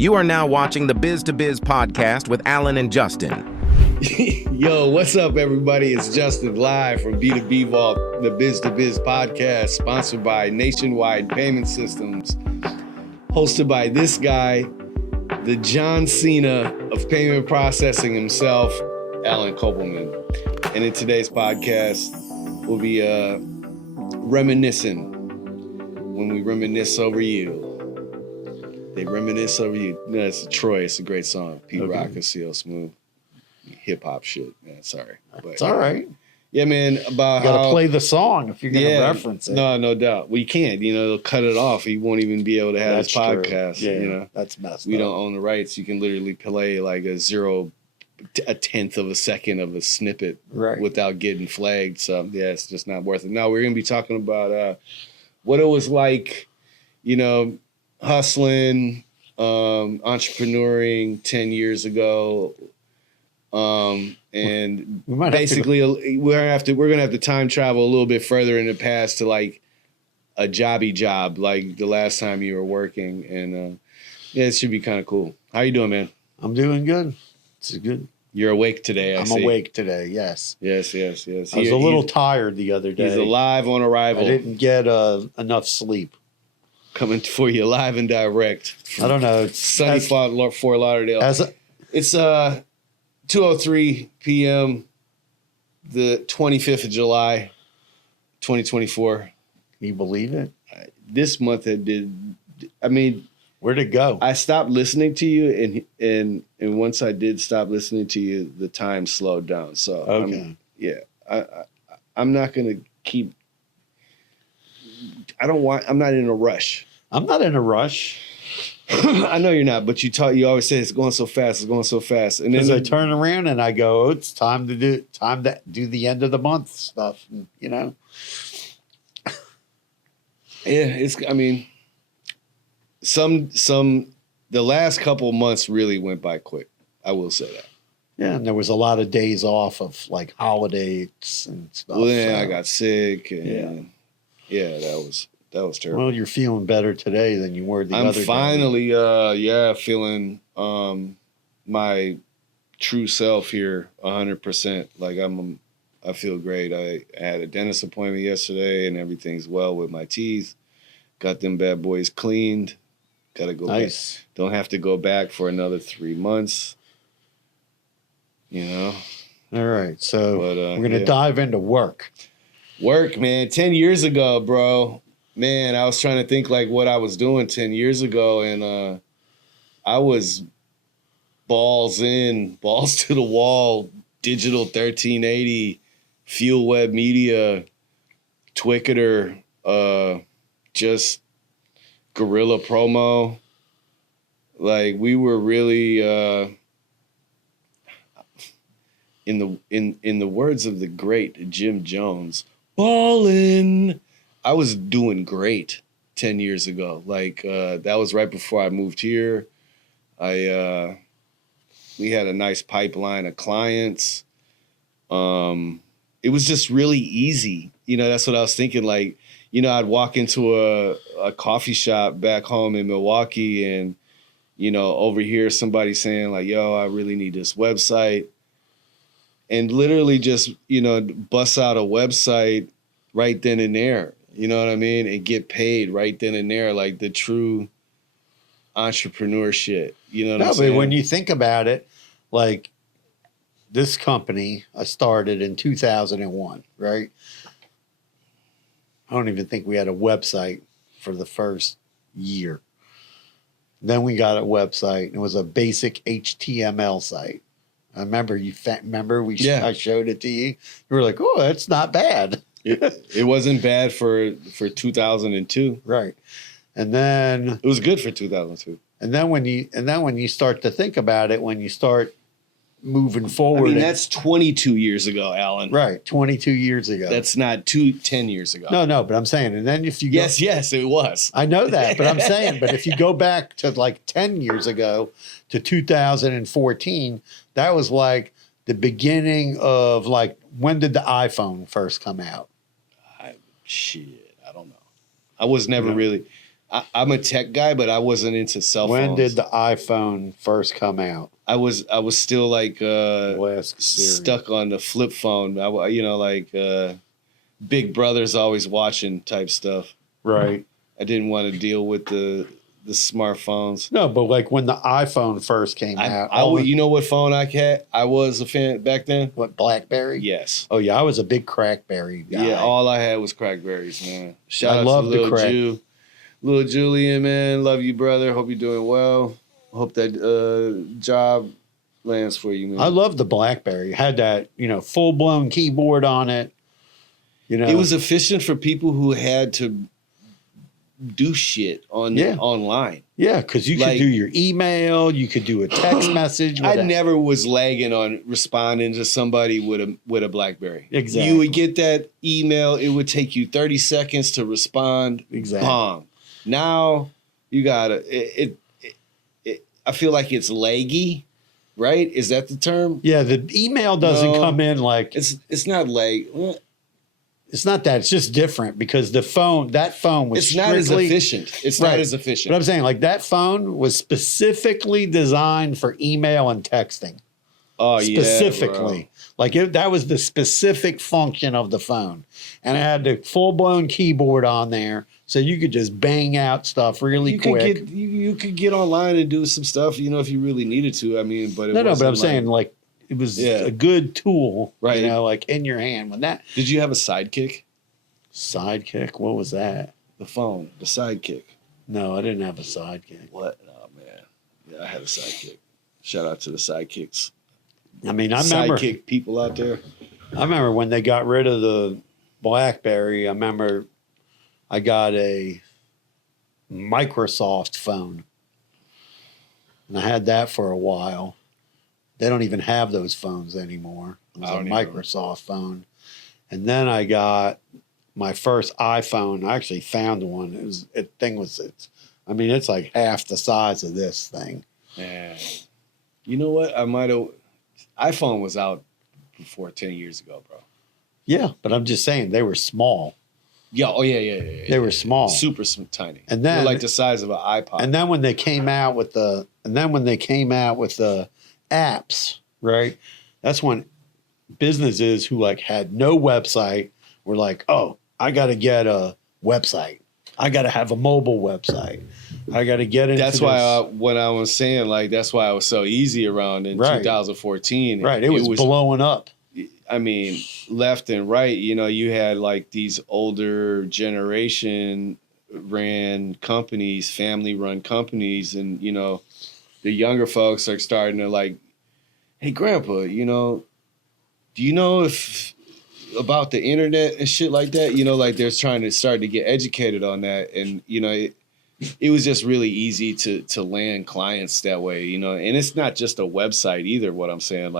You are now watching the Biz to Biz podcast with Alan and Justin. Yo, what's up, everybody? It's Justin live from B2B Vault, the Biz to Biz podcast, sponsored by Nationwide Payment Systems, hosted by this guy, the John Cena of payment processing himself, Alan Kopelman. And in today's podcast, we'll be reminiscing when we reminisce over you. They reminisce over you. No, it's Troy. It's a great song. Pete Rock and CL Smooth. Hip hop shit, man. Sorry. But, it's all right. Yeah, man. About you gotta how, play the song if you're gonna reference it. No doubt. We can't. You know, they'll cut it off. He won't even be able to have That's his podcast. True. Yeah, you know, that's messed we up. don't own the rights. You can literally play like a tenth of a second of a snippet without getting flagged. So yeah, it's just not worth it. Now we're gonna be talking about what it was like, you know, hustling, entrepreneuring 10 years ago. And basically we're gonna have to time travel a little bit further in the past to like a jobby job, like the last time you were working. And yeah, it should be kind of cool. How you doing, man? I'm doing good. It's good. You're awake today. I'm awake today. Yes. Yes. I was a little tired the other day. He's alive on arrival. I didn't get enough sleep. Coming for you live and direct. I don't know. It's sunny Fort Lauderdale. It's 2:03 p.m. the 25th of July, 2024. Can you believe it? This month had been. I mean, where'd it go? I stopped listening to you, and once I did stop listening to you, the time slowed down. So okay, I'm not gonna keep. I'm not in a rush. I'm not in a rush. I know you're not, but you always say it's going so fast. And then I turn around and I go, oh, it's time to do the end of the month stuff, you know? Yeah, the last couple of months really went by quick. I will say that. Yeah, and there was a lot of days off of like holidays and stuff. Well, then I got sick and yeah, that was terrible. Well, you're feeling better today than you were the other day. I'm finally, feeling my true self here 100%. Like I feel great. I had a dentist appointment yesterday and everything's well with my teeth. Got them bad boys cleaned. Got to go back. Don't have to go back for another 3 months. You know? All right. So we're going to dive into work. Work, man. 10 years ago, bro. Man, I was trying to think like what I was doing 10 years ago, and I was balls in, balls to the wall, digital 1380, Fuel Web Media, Twicketer, just guerrilla promo. Like we were really in the words of the great Jim Jones, ballin'. I was doing great 10 years ago. Like that was right before I moved here. We had a nice pipeline of clients. It was just really easy. You know, that's what I was thinking. Like, you know, I'd walk into a coffee shop back home in Milwaukee and, you know, overhear somebody saying like, yo, I really need this website. And literally just, you know, bust out a website right then and there. You know what I mean? And get paid right then and there, like the true entrepreneur shit. You know what I'm saying? But when you think about it, like this company I started in 2001, right? I don't even think we had a website for the first year. Then we got a website, and it was a basic HTML site. I remember I showed it to you. You were like, "Oh, that's not bad." It wasn't bad for 2002, right? And then it was good for 2002. And then when you start to think about it, when you start moving forward, I mean, that's 22 years ago, Alan. Right, 22 years ago. That's not 10 years ago. No, but I'm saying, and then if you go, yes, it was. I know that, but I'm saying, but if you go back to like 10 years ago to 2014, that was like the beginning of like, when did the iPhone first come out? I don't know. I was never really, I'm a tech guy, but I wasn't into cell phones. When did the iPhone first come out? I was still like Last series. stuck on the flip phone. Big Brother's always watching type stuff. Right. I didn't want to deal with the smartphones. No, but like when the iPhone first came out. You know what phone I had? I was a fan back then. What, BlackBerry? Yes. Oh yeah, I was a big Crackberry guy. Yeah, all I had was Crackberries, man. Shout I out love to the Lil crack. Little Julian, man. Love you, brother. Hope you're doing well. Hope that job lands for you, man. I love the BlackBerry. It had that, full blown keyboard on it. It was efficient for people who had to do shit online. Yeah, because you could do your email, you could do a text message. I never was lagging on responding to somebody with a BlackBerry. Exactly. You would get that email, it would take you 30 seconds to respond. Exactly. Bong. Now you gotta. I feel like it's laggy, right? Is that the term? Yeah, the email doesn't No. come in like It's not it's not that. It's just different because that phone was It's not as strictly- efficient. It's Right. not as efficient. But I'm saying like that phone was specifically designed for email and texting. Oh Specifically. That was the specific function of the phone. And it had the full-blown keyboard on there so you could just bang out stuff really quick. You could get online and do some stuff, if you really needed to. I mean, but But I'm saying like it was a good tool, Right. like in your hand. When that Did you have a Sidekick? Sidekick, what was that? The phone, the Sidekick. No, I didn't have a Sidekick. What? Oh man, yeah, I had a Sidekick. Shout out to the Sidekicks. I mean, I remember Sidekick people out there. I remember when they got rid of the BlackBerry. I remember I got a Microsoft phone, and I had that for a while. They don't even have those phones anymore. It was I a don't either. Microsoft phone, and then I got my first iPhone. I actually found one. It's like half the size of this thing. Man, you know what? I might have. iPhone was out before 10 years ago, bro. Yeah, but I'm just saying they were small. Yeah. Oh yeah. They were small. Super tiny. And then- they're like the size of an iPod. And then when they came out with the apps, right? That's when businesses who had no website were like, "Oh, I got to get a website. I got to have a mobile website. I got to get into." That's why when I was saying that's why it was so easy around in Right. 2014. Right, it was blowing up. I mean, left and right, you had these older generation ran companies, family run companies, and the younger folks are starting to hey grandpa, do you know if about the internet and shit like that? They're trying to start to get educated on that, and it was just really easy to land clients that way, and it's not just a website either. What I'm saying,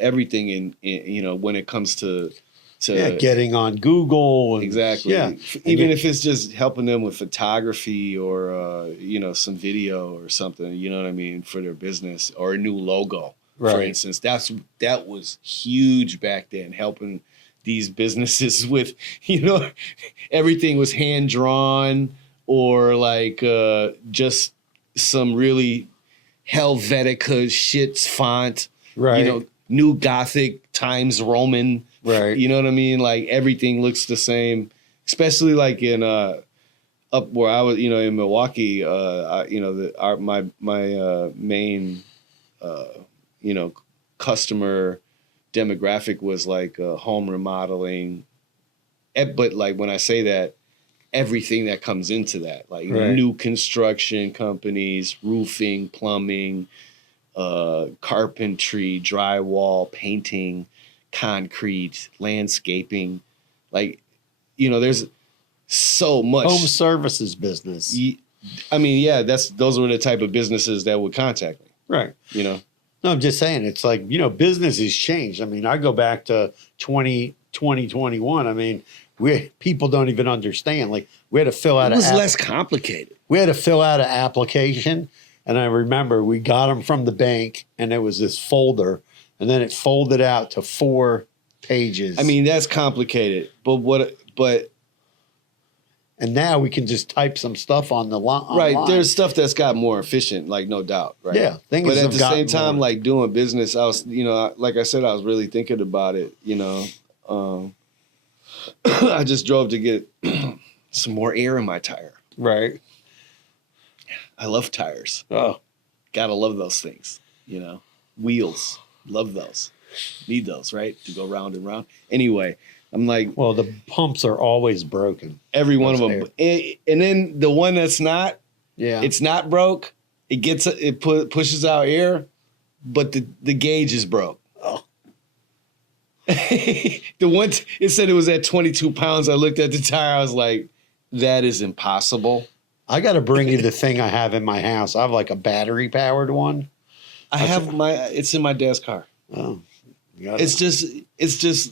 everything in when it comes to Getting on Google. And, exactly, Yeah. even if it's just helping them with photography or some video or something, you know what I mean, for their business, or a new logo, for Right. instance. That was huge back then, helping these businesses with everything was hand drawn or just some really Helvetica shit font, Right. New Gothic Times Roman. Right. You know what I mean? Everything looks the same, especially in up where I was, in Milwaukee. My main customer demographic was home remodeling, but when I say that, everything that comes into that, Right. new construction companies, roofing, plumbing, carpentry, drywall, painting, concrete, landscaping, there's so much Home services business. those were the type of businesses that would contact me. Right. No, I'm just saying, it's business has changed. I mean, I go back to 2021. I mean, people don't even understand. We had to fill out it was less complicated. we had to fill out an application. And I remember we got them from the bank, and it was this folder, and then it folded out to 4 pages. I mean, that's complicated, but And now we can just type some stuff on the line. Right. There's stuff that's got more efficient, like no doubt. Right. Yeah. But at have the gotten same time, more. like doing business, I was, like I said, I was really thinking about it. I just drove to get some more air in my tire. Right. I love tires. Oh, Gotta love those things. Wheels, love those. Need those, right? To go round and round. Anyway, I'm like, well, the pumps are always broken. every one of Those them. And then the one that's not, Yeah. it's not broke. It pushes out air, but the gauge is broke. Oh. The one it said it was at 22 pounds. I looked at the tire. I was like, that is impossible. I got to bring you the thing I have in my house. I have like a battery powered one. It's in my dad's car. Oh, It's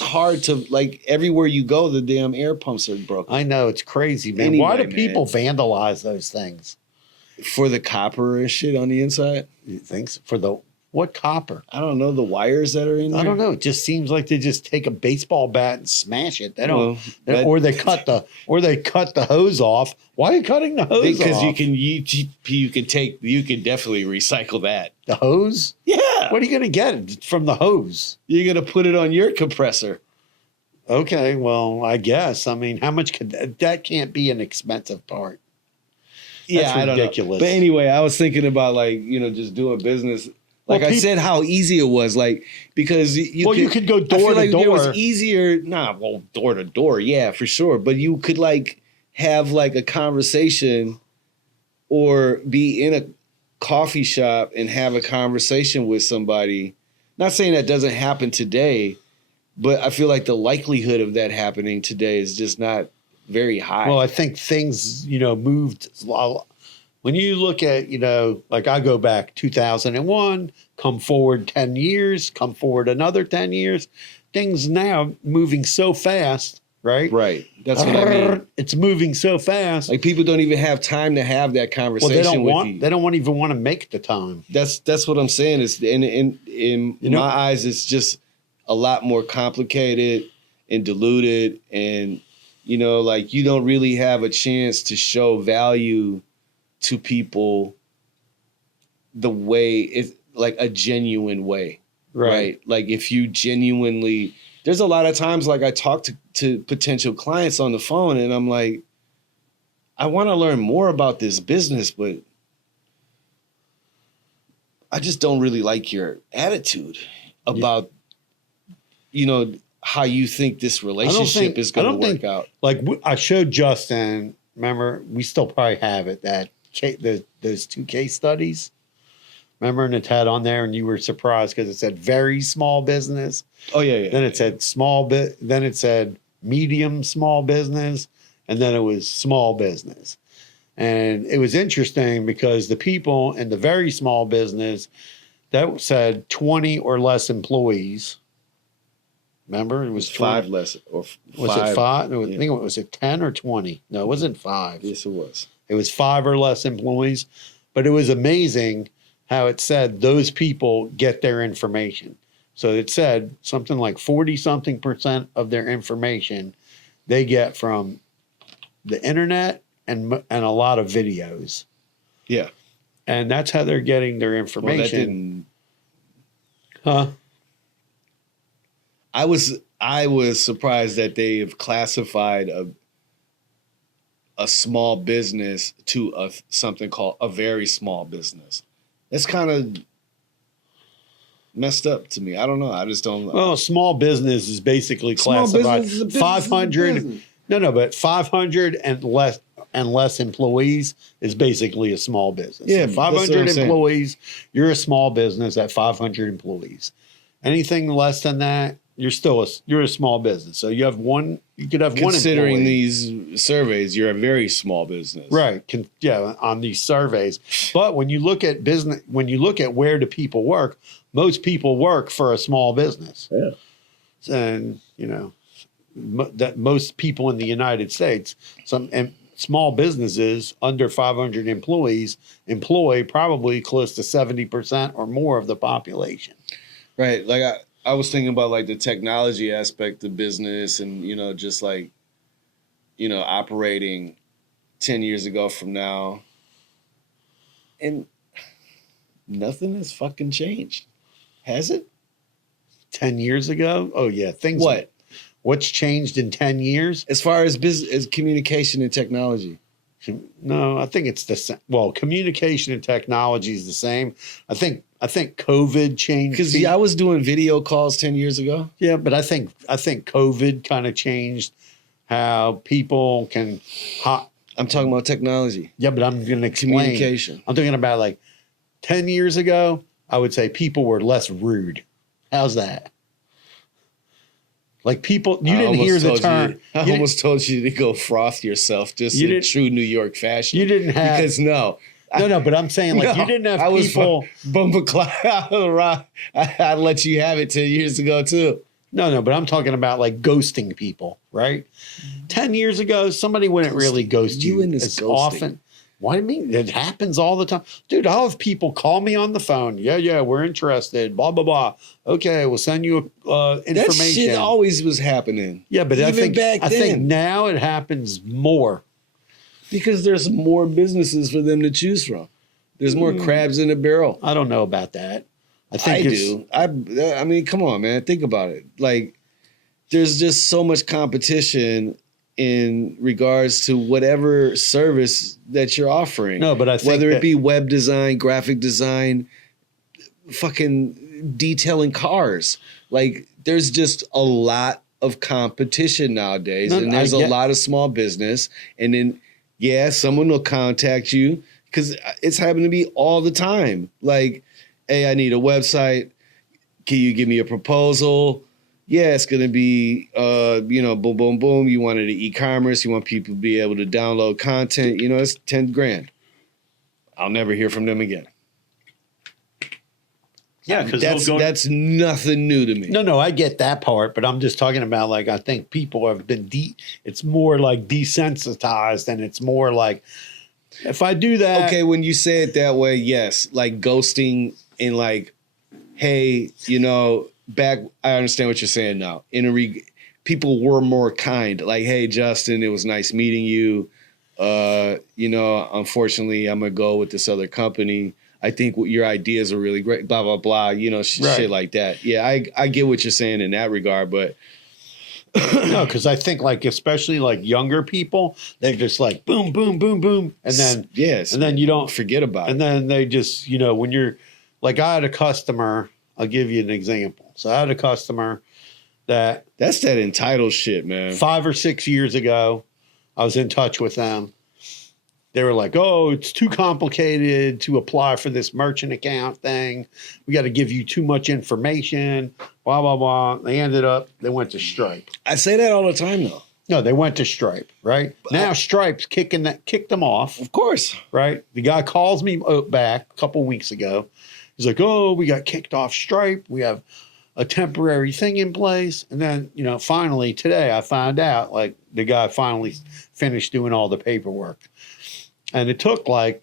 hard to, like, everywhere you go, the damn air pumps are broken. I know, it's crazy, man. Anyway, Why do man. people vandalize those things? For the copper and shit on the inside. You think so? For the what copper? I don't know, the wires that are in there. I don't know. It just seems like they just take a baseball bat and smash it. They don't, Well, or they cut the hose off. Why are you cutting the hose because off? you can definitely recycle that. The hose? Yeah. What are you going to get from the hose? You're going to put it on your compressor. Okay, well, I guess. I mean, how much could that can't be an expensive part? Yeah, That's I don't ridiculous. know. But anyway, I was thinking about, like, just doing business. Like Well, I said, how easy it was, like, because you could go I door feel to like It was door. easier. Door to door, yeah, for sure. But you could, like, have like a conversation or be in a coffee shop and have a conversation with somebody. Not saying that doesn't happen today, but I feel like the likelihood of that happening today is just not very high. Well, I think things, moved. When you look at, like I go back 2001, come forward 10 years, come forward another 10 years, things now moving so fast, right? Right. That's what I mean. It's moving so fast. Like, people don't even have time to have that Well, conversation with you. they don't even want to make the time. That's what I'm saying. Is in my eyes, it's just a lot more complicated and diluted, and like, you don't really have a chance to show value to people the way it's like a genuine way, right? Like, if you genuinely, there's a lot of times, like, I talk to potential clients on the phone and I'm like, I want to learn more about this business, but I just don't really like your attitude about, how you think this relationship is going to work out. Like, I showed Justin, remember, we still probably have it, those 2 case studies. Remember, and it had on there, and you were surprised because it said very small business. Oh yeah. Then it said then it said medium small business, and then it was small business. And it was interesting because the people in the very small business, that said 20 or less employees. Remember, it was 5 less or 5. Was it 5? I Yeah. think was it 10 or 20? No, it wasn't 5. Yes, it was. It was 5 or less employees. But it was amazing how it said those people get their information. So it said something like 40-something% of their information they get from the internet and a lot of videos. Yeah. And that's how they're getting their Well, information. that didn't. Huh? I was surprised that they have classified a small business to something called a very small business. That's kind of messed up to me. I don't know. I just don't. Well, small business is basically Small classified business is a business, 500. is a business. No, but 500 and less employees is basically a small business. Yeah, So that's what 500 I'm saying. employees, you're a small business at 500 employees. Anything less than that, you're a small business. So you could have one Considering employee. these surveys, you're a very small business. Right. On these surveys. But when you look at where do people work, most people work for a small business. Yeah. And, that most people in the United States, small businesses under 500 employees employ probably close to 70% or more of the population. Right. Like, I was thinking about, like, the technology aspect of business and, just like, operating 10 years ago from now, and nothing has fucking changed, has it? 10 years ago? Oh yeah, things. What? What's changed in 10 years? As far as business, as communication and technology? No, I think it's the same. Well, communication and technology is the same. I think COVID changed. Because I was doing video calls 10 years ago. Yeah, but I think COVID kind of changed how people can. I'm talking about technology. Yeah, but I'm going to explain. Communication. I'm talking about like 10 years ago, I would say people were less rude. How's that? Like people, you didn't hear the term. I almost told you to go froth yourself just in true New York fashion. You didn't have. Because no. But I'm saying like you didn't have people. Bumper cloud out of the rock. I let you have it 10 years ago too. No, but I'm talking about like ghosting people, right? 10 years ago, somebody wouldn't really ghost you as often. What do you mean? It happens all the time. Dude, I'll have people call me on the phone. Yeah, we're interested, blah, blah, blah. Okay, we'll send you information. That shit always was happening. Yeah, but I think now it happens more. Because there's more businesses for them to choose from. There's more crabs in the barrel. I don't know about that. I do. I mean, come on, man. Think about it. Like, there's just so much competition in regards to whatever service that you're offering. No, but I think whether it be web design, graphic design, fucking detailing cars. Like, there's just a lot of competition nowadays. And there's a lot of small business. And then, yeah, someone will contact you because it's happened to me all the time. Like, hey, I need a website. Can you give me a proposal? Yeah, it's going to be, boom, boom, boom. You wanted e-commerce. You want people to be able to download content. It's 10 grand. I'll never hear from them again. Yeah, because that's nothing new to me. No, I get that part, but I'm just talking about like I think people have been it's more like desensitized, and it's more like if I do that. Okay, when you say it that way, yes, like ghosting and like, hey, back. I understand what you're saying now. People were more kind. Like, hey, Justin, it was nice meeting you. Unfortunately, I'm gonna go with this other company. I think your ideas are really great, blah, blah, blah, shit like that. Yeah, I get what you're saying in that regard, but. No, because I think like, especially like younger people, they're just like, boom, boom, boom, boom. And then, yes. And then you don't forget about it. And then they just, when you're like, I had a customer, I'll give you an example. So I had a customer that's that entitled shit, man. 5 or 6 years ago, I was in touch with them. They were like, oh, it's too complicated to apply for this merchant account thing. We got to give you too much information, blah, blah, blah. They went to Stripe. I say that all the time, though. No, they went to Stripe, right? Now Stripe's kicked them off. Of course. Right? The guy calls me back a couple weeks ago. He's like, oh, we got kicked off Stripe. We have a temporary thing in place. And then, finally today I found out like the guy finally finished doing all the paperwork. And it took like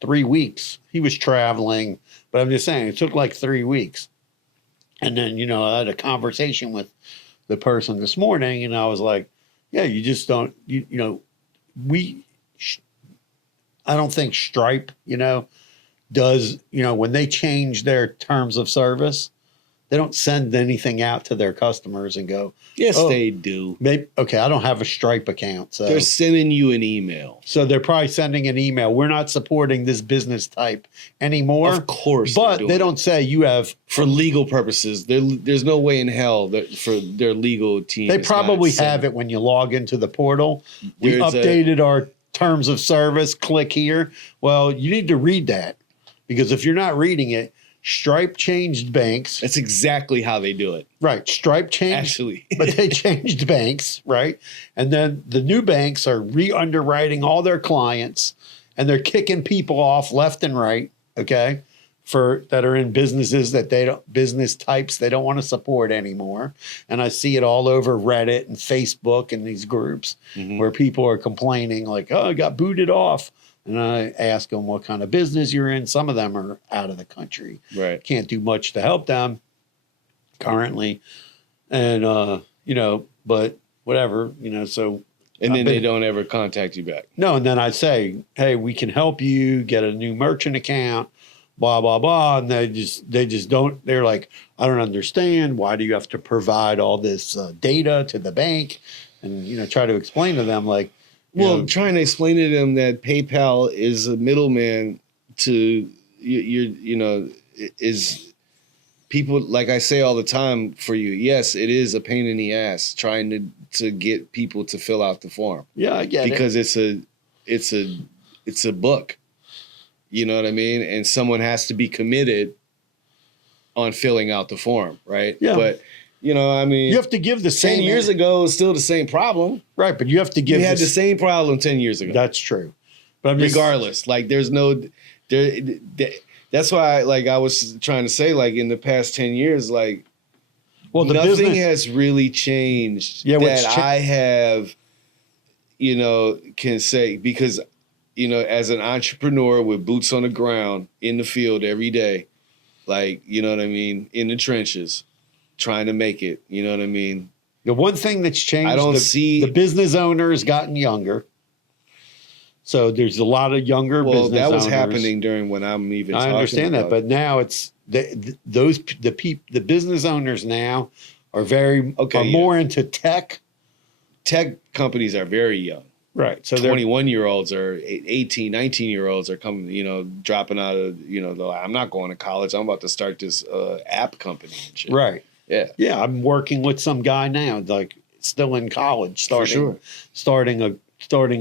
3 weeks. He was traveling, but I'm just saying it took like 3 weeks. And then, I had a conversation with the person this morning and I was like, yeah, you just don't, I don't think Stripe, does, when they change their terms of service, they don't send anything out to their customers and go, yes, they do. Maybe, okay, I don't have a Stripe account. So they're sending you an email. So they're probably sending an email. We're not supporting this business type anymore. Of course. But they don't say you have. For legal purposes, there's no way in hell that for their legal team. They probably have it when you log into the portal. We updated our terms of service. Click here. Well, you need to read that because if you're not reading it, Stripe changed banks. That's exactly how they do it. Right. Stripe changed. Actually. But they changed banks, right? And then the new banks are re-underwriting all their clients and they're kicking people off left and right, okay, that are in businesses that business types they don't want to support anymore. And I see it all over Reddit and Facebook and these groups where people are complaining like, oh, I got booted off. And I ask them what kind of business you're in. Some of them are out of the country. Right. Can't do much to help them currently. And, but whatever, so And then they don't ever contact you back. No, and then I say, hey, we can help you get a new merchant account, blah, blah, blah. And they just don't, they're like, I don't understand. Why do you have to provide all this data to the bank? And, try to explain to them like, well, trying to explain to them that PayPal is a middleman to is people, like I say all the time for you. Yes, it is a pain in the ass trying to get people to fill out the form. Yeah, I get because it. it's a book. You know what I mean? And someone has to be committed on filling out the form, right? Yeah. But you have to give the 10 years ago, it was still the same problem. Right, but you have to give. You had the same problem 10 years ago. That's true. But I'm regardless, like there's no there. That's why, I was trying to say, in the past 10 years, nothing has really changed I have, can say, because, as an entrepreneur with boots on the ground in the field every day, you know what I mean, in the trenches, trying to make it, you know what I mean? The one thing that's changed, I don't see the business owner has gotten younger. So there's a lot of younger business owners. Well, that was happening during when I'm even talking I understand about that, but now it's the business owners now are more into tech. Tech companies are very young. Right. So 21-year-olds or 18, 19-year-olds are coming, dropping out of, I'm not going to college. I'm about to start this app company and shit. Right. Yeah. Yeah. I'm working with some guy now, still in college, starting a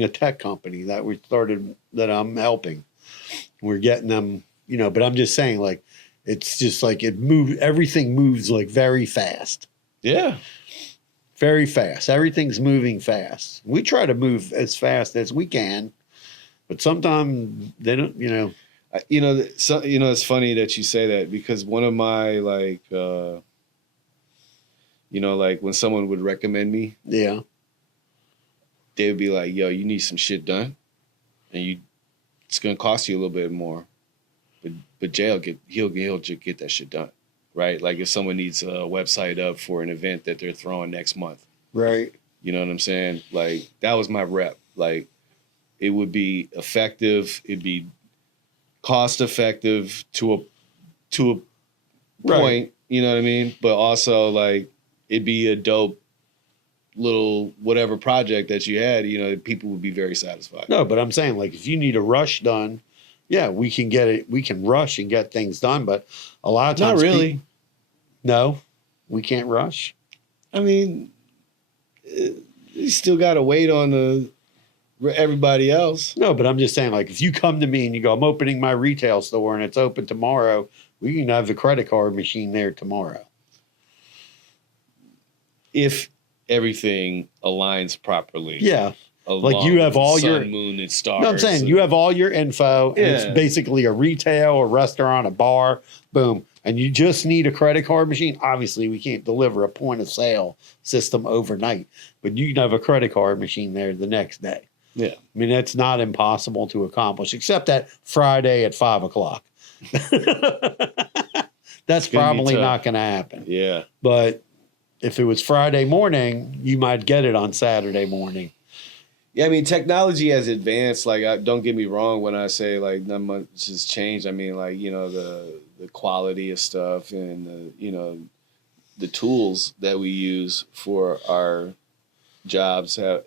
tech company that I'm helping. We're getting them, but I'm just saying, it's just everything moves very fast. Yeah. Very fast. Everything's moving fast. We try to move as fast as we can, but sometimes they don't, it's funny that you say that, because one of my, when someone would recommend me. Yeah. They would be like, yo, you need some shit done, and it's going to cost you a little bit more, but Jay he'll get that shit done. Right? Like if someone needs a website up for an event that they're throwing next month. Right. You know what I'm saying? That was my rep. It would be effective. It'd be cost effective to a point, right. You know what I mean? But also it'd be a dope little whatever project that you had, people would be very satisfied. No, but I'm saying if you need a rush done, yeah, we can get it. We can rush and get things done, but a lot of times, not really. No, we can't rush. I mean, you still got to wait on everybody else. No, but I'm just saying, if you come to me and you go, I'm opening my retail store and it's open tomorrow, we can have the credit card machine there tomorrow. If everything aligns properly. Yeah. You have all sun, your moon and stars. No, I'm saying you have all your info. And it's basically a retail, a restaurant, a bar, boom. And you just need a credit card machine. Obviously, we can't deliver a point of sale system overnight, but you can have a credit card machine there the next day. Yeah. I mean, that's not impossible to accomplish, except that Friday at 5:00. That's probably not going to happen. Yeah. But if it was Friday morning, you might get it on Saturday morning. Yeah, I mean, technology has advanced. Don't get me wrong when I say not much has changed. I mean, the quality of stuff and the tools that we use for our jobs have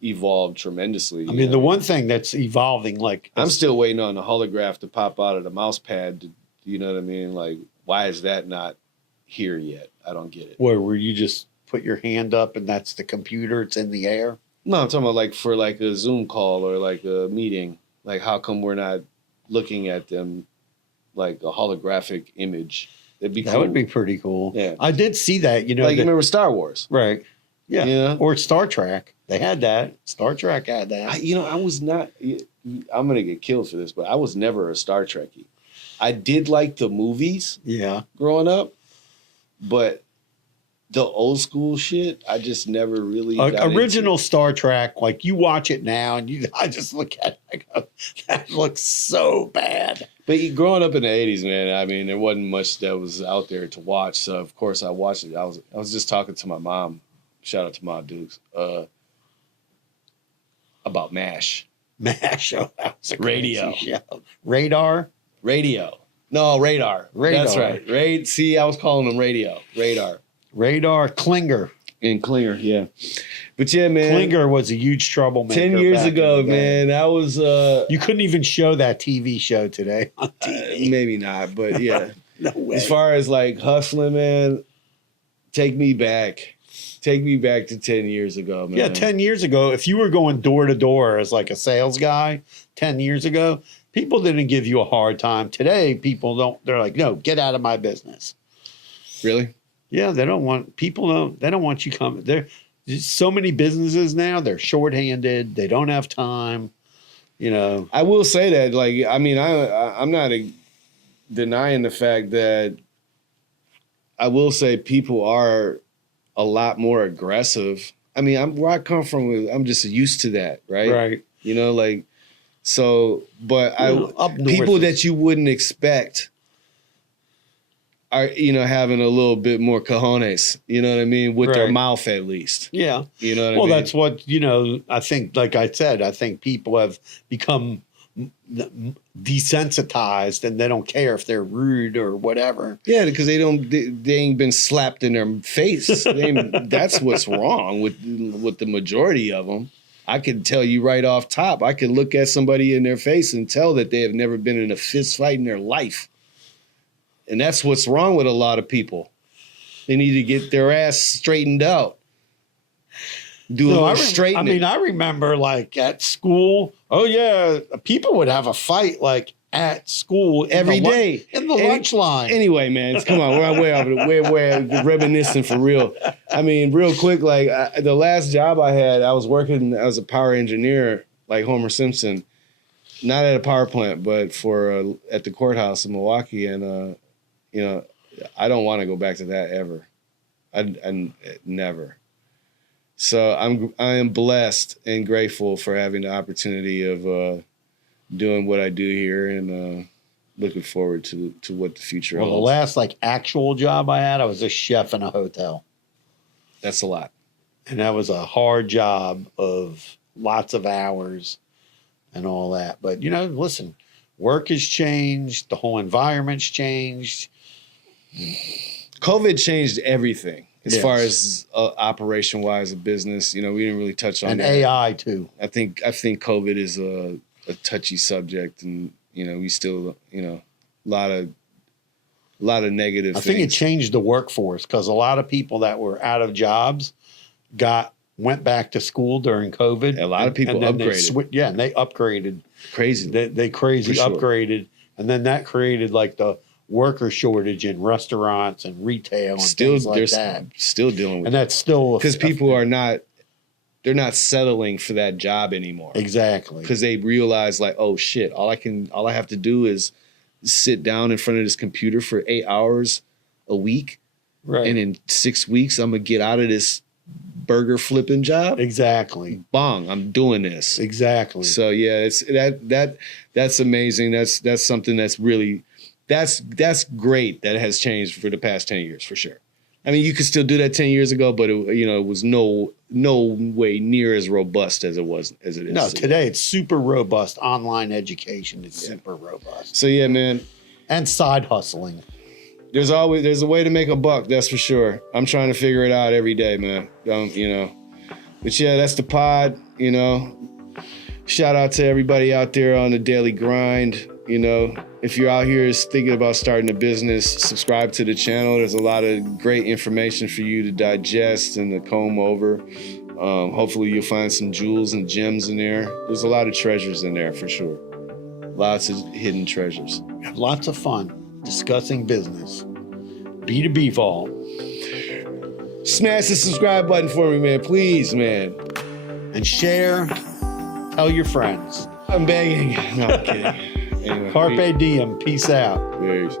evolved tremendously. I mean, the one thing that's evolving, I'm still waiting on the holograph to pop out of the mouse pad. You know what I mean? Why is that not here yet? I don't get it. Where you just put your hand up and that's the computer? It's in the air. No, I'm talking about for a Zoom call or a meeting. How come we're not looking at them like a holographic image? That'd be cool. That would be pretty cool. Yeah. I did see that, you remember Star Wars? Right. Yeah. Yeah. Or Star Trek. They had that. Star Trek had that. I was not, I'm going to get killed for this, but I was never a Star Trekkie. I did like the movies. Yeah. Growing up, but the old school shit, I just never really original Star Trek, you watch it now and I just look at it, I go, that looks so bad. But growing up in the 80s, man, I mean, there wasn't much that was out there to watch. So of course I watched it. I was just talking to my mom. Shout out to Ma Dukes. about MASH. MASH. Oh, that was a Radio. crazy show. Radar. Radio. No, Radar. Radar. That's right. See, I was calling them Radio. Radar. Klinger. And Klinger, yeah. But yeah, man. Klinger was a huge troublemaker. 10 years back in ago, the day. man, that was You couldn't even show that TV show today on TV. maybe not, but yeah. No way. As far as like hustling, man, take me back. Take me back to 10 years ago, man. Yeah, 10 years ago, if you were going door to door as like a sales guy 10 years ago, people didn't give you a hard time. Today, people don't, they're like, no, get out of my business. Really? Yeah, they don't want you coming. There's so many businesses now, they're shorthanded, they don't have time, you know. I will say that, like, I mean, I'm not denying the fact that I will say people are a lot more aggressive. I mean, where I come from, I'm just used to that, right? Right. You know, like, so, but Up north people is- that you wouldn't expect are, you know, having a little bit more cojones, you know what I mean? With their Right. mouth, at least. Yeah. You know what I Well, mean? that's what, you know, I think, like I said, I think people have become desensitized and they don't care if they're rude or whatever. Yeah, because they ain't been slapped in their face. That's what's wrong with the majority of them. I could tell you right off top. I could look at somebody in their face and tell that they have never been in a fist fight in their life. And that's what's wrong with a lot of people. They need to get their ass straightened out. Do a little straightening. I mean, I remember like at school, oh yeah, people would have a fight like at school every day in the lunch line. Anyway, man, come on, we're way off. We're reminiscing for real. I mean, real quick, like the last job I had, I was working as a power engineer, like Homer Simpson, not at a power plant, but for at the courthouse in Milwaukee, and you know, I don't want to go back to that ever. I never. So I am blessed and grateful for having the opportunity of doing what I do here, and looking forward to what the future Well, the holds. last like actual job I had, I was a chef in a hotel. That's a lot. And that was a hard job of lots of hours and all that. But, you know, listen, work has changed. The whole environment's changed. COVID changed everything as Yes. far as operation wise of business. You know, we didn't really touch on And that. AI, too. I think COVID is a touchy subject, and you know, we still, you know, a lot of negative I things. think it changed the workforce because a lot of people that were out of jobs went back to school during COVID. A lot of people then they upgraded. and they upgraded. Crazy. They crazy For sure. upgraded. And then that created like the worker shortage in restaurants and retail and things like that. Still dealing with And that's still because people are not, they're not settling for that job anymore. Exactly. Because they realize, like, oh shit, all I have to do is sit down in front of this computer for 8 hours a week, Right. and in 6 weeks I'm gonna get out of this burger flipping job. Exactly. Bong, I'm doing this. Exactly. So yeah, it's that's amazing. That's something that's really that's great that has changed for the past 10 years for sure. I mean, you could still do that 10 years ago, but it was no way near as robust as it is. No, today it's super robust. Online education is super robust. So yeah, man, And side hustling. there's a way to make a buck. That's for sure. I'm trying to figure it out every day, man. But yeah, that's the pod. You know, shout out to everybody out there on the daily grind. You know, if you're out here thinking about starting a business, subscribe to the channel. There's a lot of great information for you to digest and to comb over. Hopefully you'll find some jewels and gems in there. There's a lot of treasures in there for sure. Lots of hidden treasures. Have lots of fun discussing business. B2B Vault. Smash the subscribe button for me, man. Please, man. And share. Tell your friends. I'm begging. No, I'm kidding. Anyway, Carpe diem. Peace out. peace.